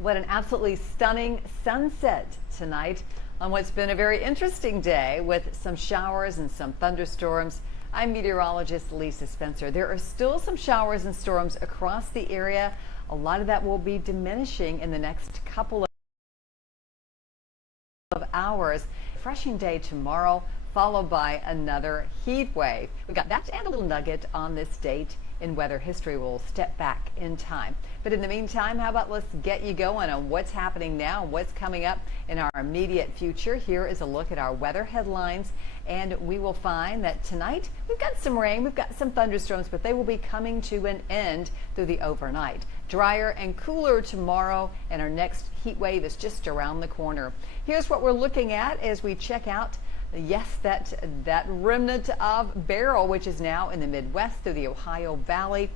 What an absolutely stunning sunset tonight on what's been a very interesting day with some showers and some thunderstorms. I'm meteorologist Lisa Spencer. There are still some showers and storms across the area. A lot of that will be diminishing in the next couple of hours. Refreshing day tomorrow, followed by another heat wave. We've got that and a little nugget on this date in weather history. We'll step back in time. But in the meantime, how about let's get you going on what's happening now, what's coming up in our immediate future. Here is a look at our weather headlines, and we will find that tonight we've got some rain, we've got some thunderstorms, but they will be coming to an end through the overnight. Drier and cooler tomorrow, and our next heat wave is just around the corner. Here's what we're looking at as we check out that remnant of Beryl, which is now in the Midwest through the Ohio Valley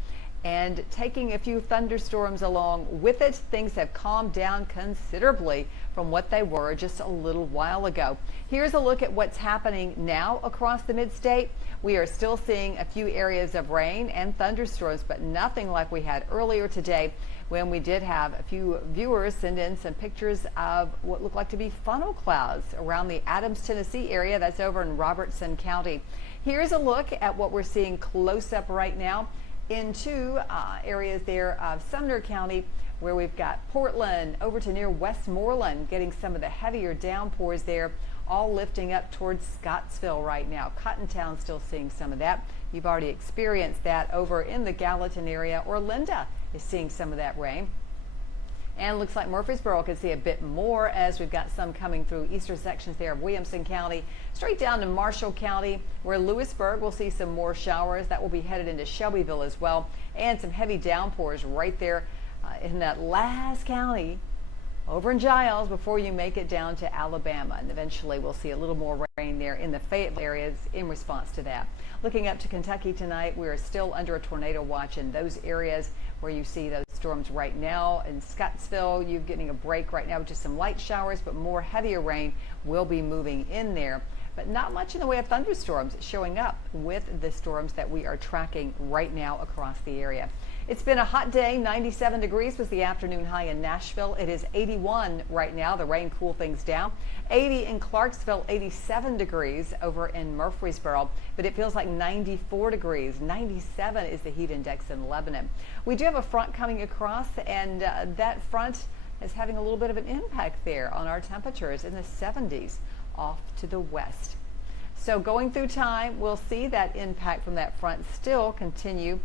and taking a few thunderstorms along with it. Things have calmed down considerably from what they were just a little while ago. Here's a look at what's happening now across the mid-state. We are still seeing a few areas of rain and thunderstorms, but nothing like we had earlier today when we did have a few viewers send in some pictures of what looked like to be funnel clouds around the Adams, Tennessee area. That's over in Robertson County. Here's a look at what we're seeing close up right now into areas there of Sumner County, where we've got Portland over to near Westmoreland, getting some of the heavier downpours there, all lifting up towards Scottsville right now. Cottontown still seeing some of that. You've already experienced that over in the Gallatin area. Orlinda is seeing some of that rain. And it looks like Murfreesboro could see a bit more as we've got some coming through eastern sections there of Williamson County, straight down to Marshall County, where Lewisburg will see some more showers. That will be headed into Shelbyville as well, and some heavy downpours right there in that last county over in Giles before you make it down to Alabama. And eventually we'll see a little more rain there in the Fayetteville areas in response to that. Looking up to Kentucky tonight, we are still under a tornado watch in those areas where you see those storms right now. In Scottsville, you're getting a break right now with just some light showers, but more heavier rain will be moving in there. But not much in the way of thunderstorms showing up with the storms that we are tracking right now across the area. It's been a hot day. 97 degrees was the afternoon high in Nashville. It is 81 right now. The rain cooled things down. 80 in Clarksville, 87 degrees over in Murfreesboro, but it feels like 94 degrees. 97 is the heat index in Lebanon. We do have a front coming across, and that front is having a little bit of an impact there on our temperatures in the 70s off to the west. So going through time, we'll see that impact from that front still continue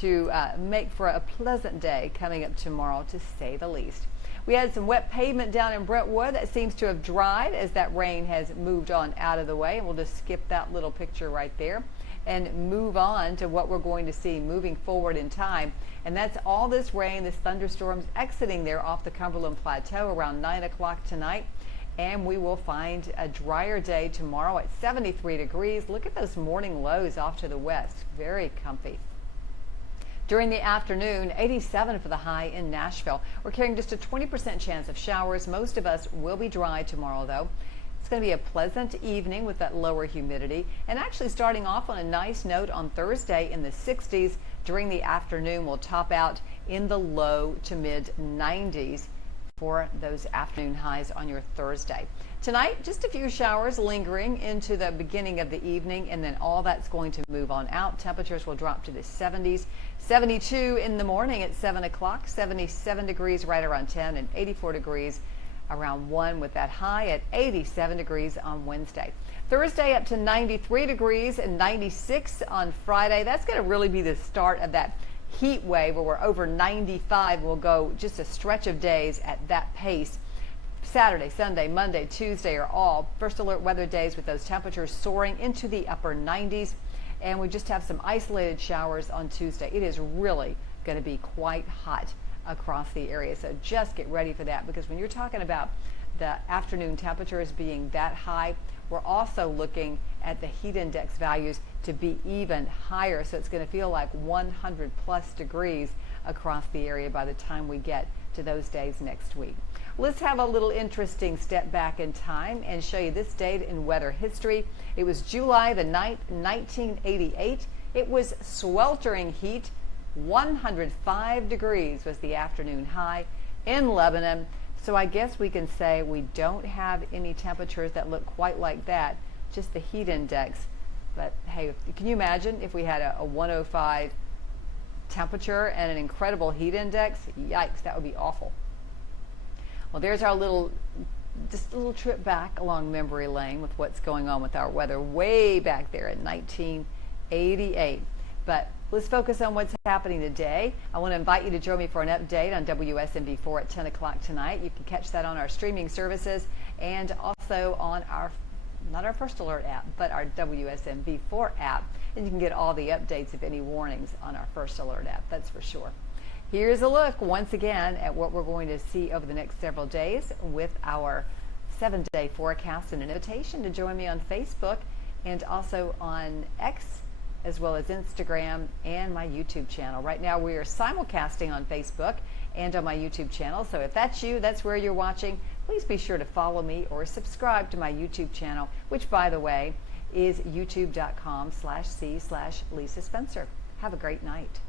to make for a pleasant day coming up tomorrow, to say the least. We had some wet pavement down in Brentwood that seems to have dried as that rain has moved on out of the way. And we'll just skip that little picture right there and move on to what we're going to see moving forward in time. And that's all this rain, this thunderstorms exiting there off the Cumberland Plateau around 9 o'clock tonight. And we will find a drier day tomorrow at 73 degrees. Look at those morning lows off to the west. Very comfy. During the afternoon, 87 for the high in Nashville. We're carrying just a 20% chance of showers. Most of us will be dry tomorrow, though. It's going to be a pleasant evening with that lower humidity. And actually starting off on a nice note on Thursday in the 60s. During the afternoon, we'll top out in the low to mid 90s for those afternoon highs on your Thursday. Tonight, just a few showers lingering into the beginning of the evening, and then all that's going to move on out. Temperatures will drop to the 70s. 72 in the morning at 7 o'clock, 77 degrees right around 10, and 84 degrees around 1, with that high at 87 degrees on Wednesday. Thursday up to 93 degrees and 96 on Friday. That's going to really be the start of that heat wave where we're over 95. We'll go just a stretch of days at that pace. Saturday, Sunday, Monday, Tuesday are all first alert weather days with those temperatures soaring into the upper 90s. And we just have some isolated showers on Tuesday. It is really going to be quite hot across the area. So just get ready for that, because when you're talking about the afternoon temperatures being that high, we're also looking at the heat index values to be even higher. So it's going to feel like 100 plus degrees across the area by the time we get to those days next week. Let's have a little interesting step back in time and show you this date in weather history. It was July the 9th, 1988. It was sweltering heat. 105 degrees was the afternoon high. in Lebanon. So I guess we can say we don't have any temperatures that look quite like that, just the heat index. But hey, can you imagine if we had a 105 temperature and an incredible heat index? Yikes, that would be awful. Well, there's our just a little trip back along memory lane with what's going on with our weather way back there in 1988. But let's focus on what's happening today. I want to invite you to join me for an update on WSMV4 at 10 o'clock tonight. You can catch that on our streaming services and also on not our First Alert app, but our WSMV4 app. And you can get all the updates of any warnings on our First Alert app, that's for sure. Here's a look once again at what we're going to see over the next several days with our 7-day forecast, and an invitation to join me on Facebook and also on X, as well as Instagram and my YouTube channel. Right now we are simulcasting on Facebook and on my YouTube channel. So if that's you, that's where you're watching, please be sure to follow me or subscribe to my YouTube channel, which by the way is youtube.com/c/Lisa Spencer. Have a great night.